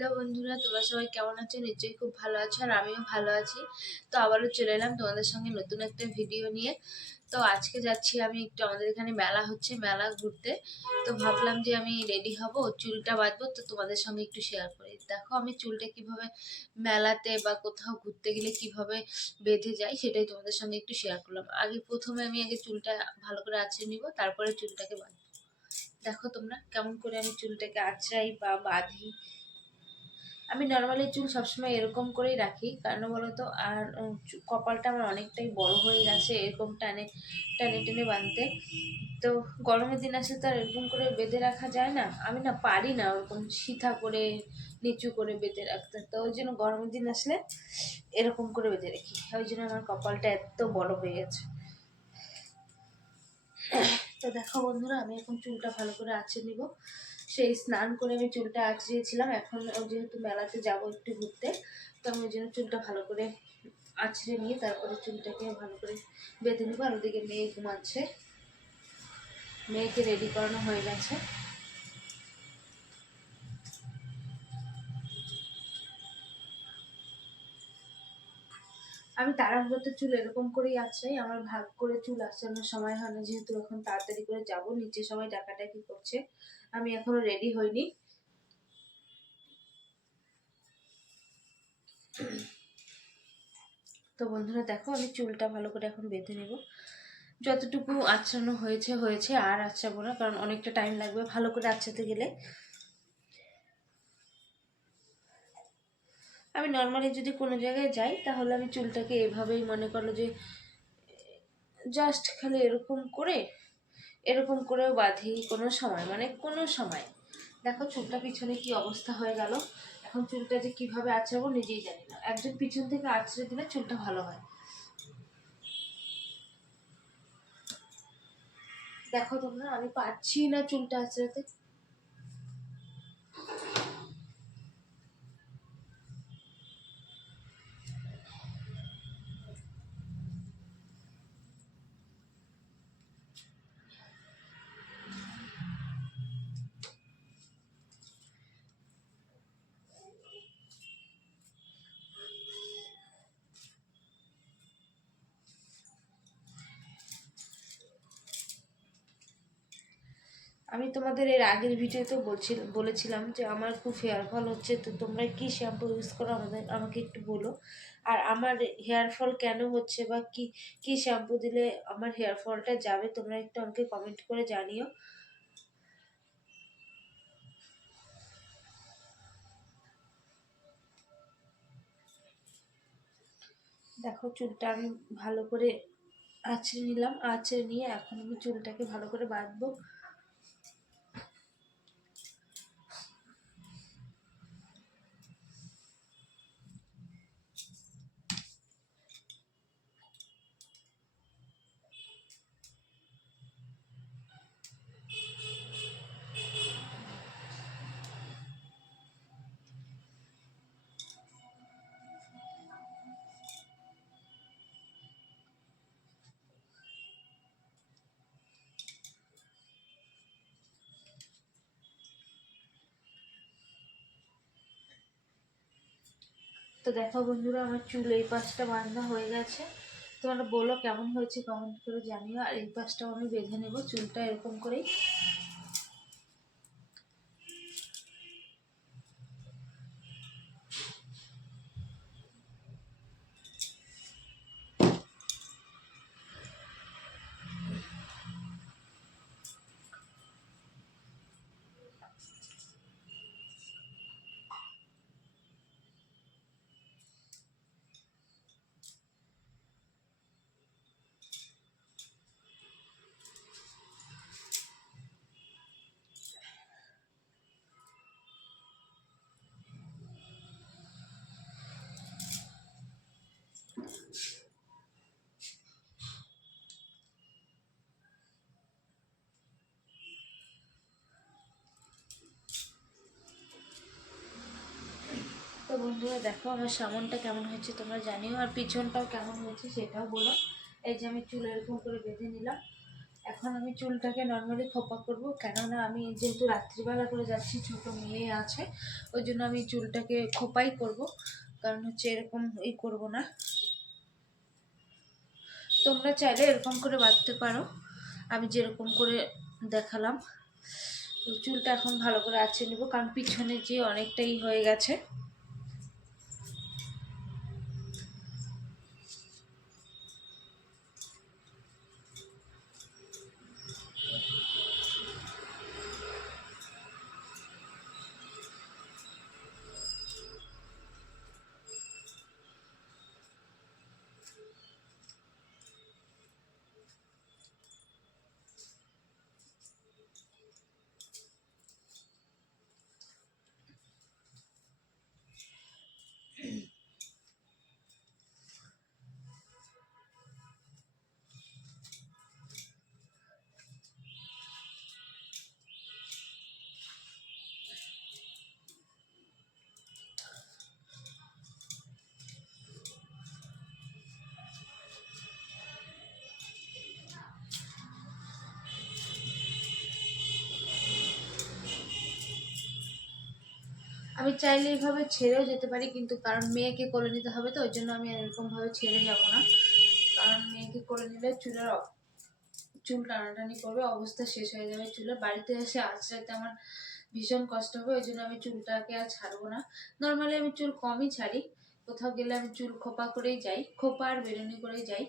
Hello বন্ধুরা, তোমরা সবাই কেমন আছো? নিশ্চয়ই খুব ভালো আছো, আর আমিও ভালো আছি। তো আবারও চলে এলাম তোমাদের সঙ্গে নতুন একটা ভিডিও নিয়ে। তো আজকে যাচ্ছি আমি একটু, আমাদের এখানে মেলা হচ্ছে, মেলা ঘুরতে। তো ভাবলাম যে আমি রেডি হব, চুলটা বাঁধবো, তো তোমাদের সঙ্গে একটু শেয়ার করি। দেখো আমি চুলটা কিভাবে মেলাতে বা কোথাও ঘুরতে গেলে কিভাবে বেঁধে যাই, সেটাই তোমাদের সঙ্গে একটু শেয়ার করলাম। প্রথমে আমি চুলটা ভালো করে আঁচড়ে নিব, তারপরে চুলটাকে বাঁধবো। দেখো তোমরা কেমন করে আমি চুলটাকে আঁচড়াই বা বাঁধি। আমি নর্মালি চুল সবসময় এরকম করেই রাখি, কারণ বলতো আর কপালটা আমার অনেকটাই বড় হয়ে গেছে এরকম টানে টানে টেনে বাঁধতে। তো গরমের দিন আসলে তো আর এরকম করে বেঁধে রাখা যায় না, আমি না পারি না ওরকম সিধা করে নিচু করে বেঁধে রাখতে। তো ওই জন্য গরমের দিন আসলে এরকম করে বেঁধে রাখি, ওই জন্য আমার কপালটা এত বড় হয়ে গেছে। তো দেখো বন্ধুরা, আমি এখন চুলটা ভালো করে আঁচড়ে নিব। সেই স্নান করে আমি চুলটা আঁচড়িয়েছিলাম, এখন যেহেতু মেলাতে যাব একটু ঘুরতে, তো আমি ওই জন্য চুলটা ভালো করে আঁচড়ে নিয়ে তারপরে চুলটাকে ভালো করে বেঁধে নেবো। আর ওদিকে মেয়ে ঘুমাচ্ছে, মেয়েকে রেডি করানো হয়ে গেছে। আমি তাড়াহুড়োতে চুল এরকম করেই আঁচড়াই, আমার ভাগ করে চুল আঁচড়ানোর সময় হয় না, যেহেতু এখন তাড়াতাড়ি করে যাব, নিচে সবাই ডাকাডাকি করছে, আমি এখনো রেডি হইনি। তো বন্ধুরা দেখো, আমি চুলটা ভালো করে এখন বেঁধে নেব। যতটুকু আঁচড়ানো হয়েছে হয়েছে, আর আঁচড়াবো না, কারণ অনেকটা টাইম লাগবে ভালো করে আঁচড়াতে গেলে। আমি নর্মালি যদি কোনো জায়গায় যাই, তাহলে আমি চুলটাকে এভাবেই, মনে করো যে জাস্ট খালি এরকম করেও বাঁধি কোনো সময়, মানে কোনো সময়। দেখো চুলটা পিছনে কি অবস্থা হয়ে গেল। এখন চুলটা যে কিভাবে আঁচড়াবো নিজেই জানি না, একজন পিছন থেকে আঁচড়ে দিলে চুলটা ভালো হয়। দেখো তোমরা, আমি পারছি না চুলটা আঁচড়াতে। আমি তোমাদের এর আগের ভিডিওতে বলেছিলাম যে আমার খুব হেয়ার ফল হচ্ছে, তো তোমরা কি শ্যাম্পু ইউজ করো আমাকে একটু বলো। আর আমার হেয়ার ফল কেন হচ্ছে, বা কি কি শ্যাম্পু দিলে আমার হেয়ার ফলটা যাবে, তোমরা একটু আমাকে কমেন্ট করে জানিও। দেখো চুলটা আমি ভালো করে আঁচড়ে নিলাম, আঁচড়ে নিয়ে এখন আমি চুলটাকে ভালো করে বাঁধবো। তো দেখো বন্ধুরা, আমার চুল এই পাশটা বাঁধা হয়ে গেছে। তোমরা বলো কেমন হয়েছে, কমেন্ট করে জানিও। আর এই পাশটাও আমি বেঁধে নেব চুলটা এরকম করেই। তো বন্ধুরা দেখো, আমার সামনটা কেমন হয়েছে তোমরা জানিও, আর পিছনটাও কেমন হয়েছে সেটাও বলো। এই যে আমি চুল এরকম করে বেঁধে নিলাম, এখন আমি চুলটাকে নর্মালি খোপা করব, কেননা আমি যেহেতু রাত্রিবেলা করে যাচ্ছি, ছোট মেয়ে আছে, ওই জন্য আমি চুলটাকে খোপাই করব, কারণ হচ্ছে এরকম করব না। তোমরা চাইলে এরকম করে বাঁধতে পারো, আমি যেরকম করে দেখালাম। চুলটা এখন ভালো করে আঁচড়ে নেব, কারণ পিছনে যে অনেকটাই হয়ে গেছে। আমি চাইলে এইভাবে ছেড়েও যেতে পারি, কিন্তু কারণ মেয়েকে কোলে নিতে হবে, তো ওই জন্য আমি এরকমভাবে ছেড়ে যাব না। কারণ মেয়েকে কোলে নিলে চুল টানাটানি করবে, অবস্থা শেষ হয়ে যাবে চুলের। বাড়িতে এসে আঁচড়াতে আমার ভীষণ কষ্ট হবে, ওই জন্য আমি চুলটাকে আর ছাড়বো না। নর্মালি আমি চুল কমই ছাড়ি, কোথাও গেলে আমি চুল খোপা করেই যাই, খোপা আর বেরুনি করেই যাই।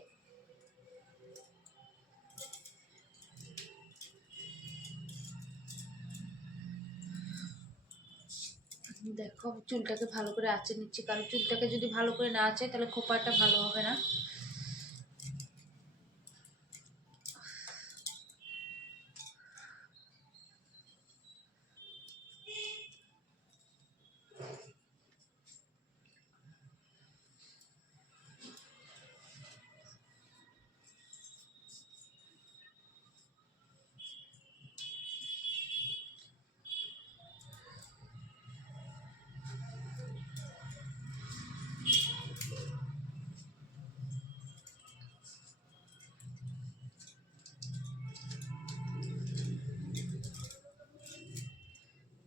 দেখো চুলটাকে ভালো করে আঁচড়ে নিচ্ছি, কারণ চুলটাকে যদি ভালো করে না আঁচড়ে তাহলে খোপাটা ভালো হবে না।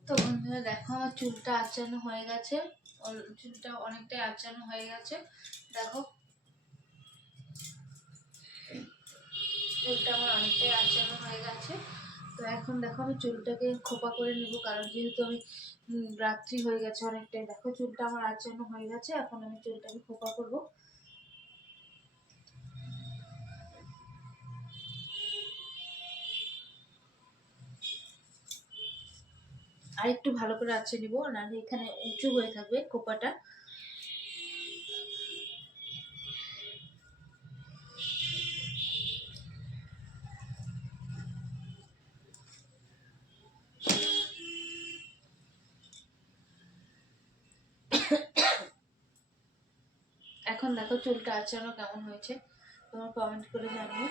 তো বন্ধুরা দেখো আমার চুলটা আঁচানো হয়ে গেছে, চুলটা অনেকটাই আঁচানো হয়ে গেছে। দেখো চুলটা আমার অনেকটাই আঁচানো হয়ে গেছে। তো এখন দেখো আমি চুলটাকে খোপা করে নেব, কারণ যেহেতু আমি রাত্রি হয়ে গেছে অনেকটাই। দেখো চুলটা আমার আঁচানো হয়ে গেছে, এখন আমি চুলটাকে খোপা করব। আর একটু ভালো করে আঁচড়ে নিব, নাহলে এখানে উঁচু হয়ে থাকবে খোপাটা। এখন দেখো চুলটা আঁচানো কেমন হয়েছে, তোমার কমেন্ট করে জানিও।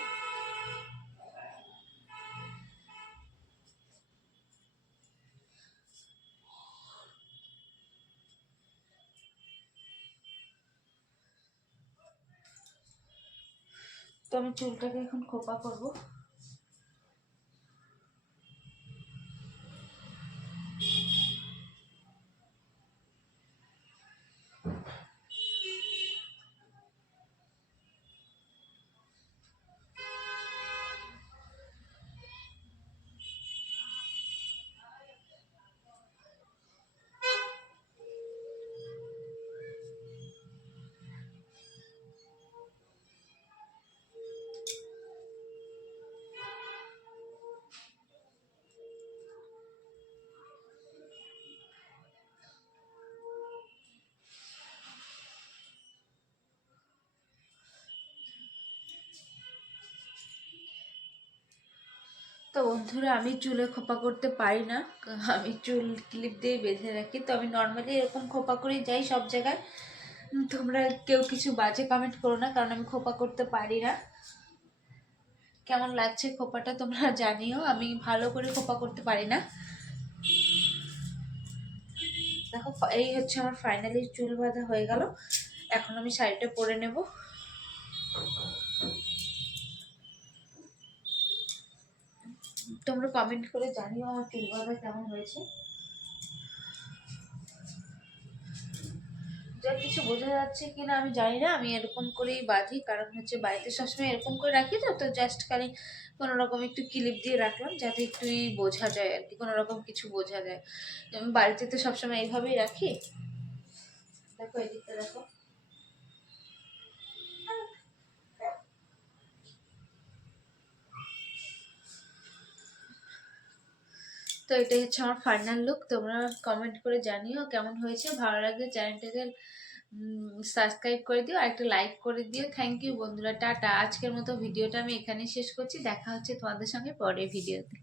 তো আমি চুলটাকে এখন খোপা করব। তো বন্ধুরা আমি চুলে খোপা করতে পারি না, আমি চুল ক্লিপ দিয়ে বেঁধে রাখি। তো আমি নর্মালি এরকম খোপা করেই যাই সব জায়গায়। তোমরা কেউ কিছু বাজে কমেন্ট করো না, কারণ আমি খোপা করতে পারি না। কেমন লাগছে খোপাটা তোমরা জানিও, আমি ভালো করে খোপা করতে পারি না। দেখো এই হচ্ছে আমার ফাইনালি চুল বাঁধা হয়ে গেল। এখন আমি শাড়িটা পরে নেব। তোমরা কমেন্ট করে জানিও আমার চুল বাঁধা কেমন হয়েছে। যা কিছু বোঝা যাচ্ছে কিনা আমি জানি না, আমি এরকম করেই বাঁধি, কারণ হচ্ছে বাড়িতে সবসময় এরকম করে রাখি, তো তো জাস্ট খালি কোনো রকম একটু ক্লিপ দিয়ে রাখলাম যাতে একটুই বোঝা যায় আর কি, কোনো রকম কিছু বোঝা যায়। আমি বাড়িতে তো সবসময় এইভাবেই রাখি। দেখো এদিকটা দেখো। তো এটাই হচ্ছে আমার ফাইনাল লুক। তোমরা কমেন্ট করে জানিও কেমন হয়েছে। ভালো লাগলে চ্যানেলটাকে সাবস্ক্রাইব করে দিও আর একটা লাইক করে দিও। থ্যাংক ইউ বন্ধুরা, টাটা। আজকের মতো ভিডিওটা আমি এখানেই শেষ করছি। দেখা হচ্ছে তোমাদের সঙ্গে পরের ভিডিওতে।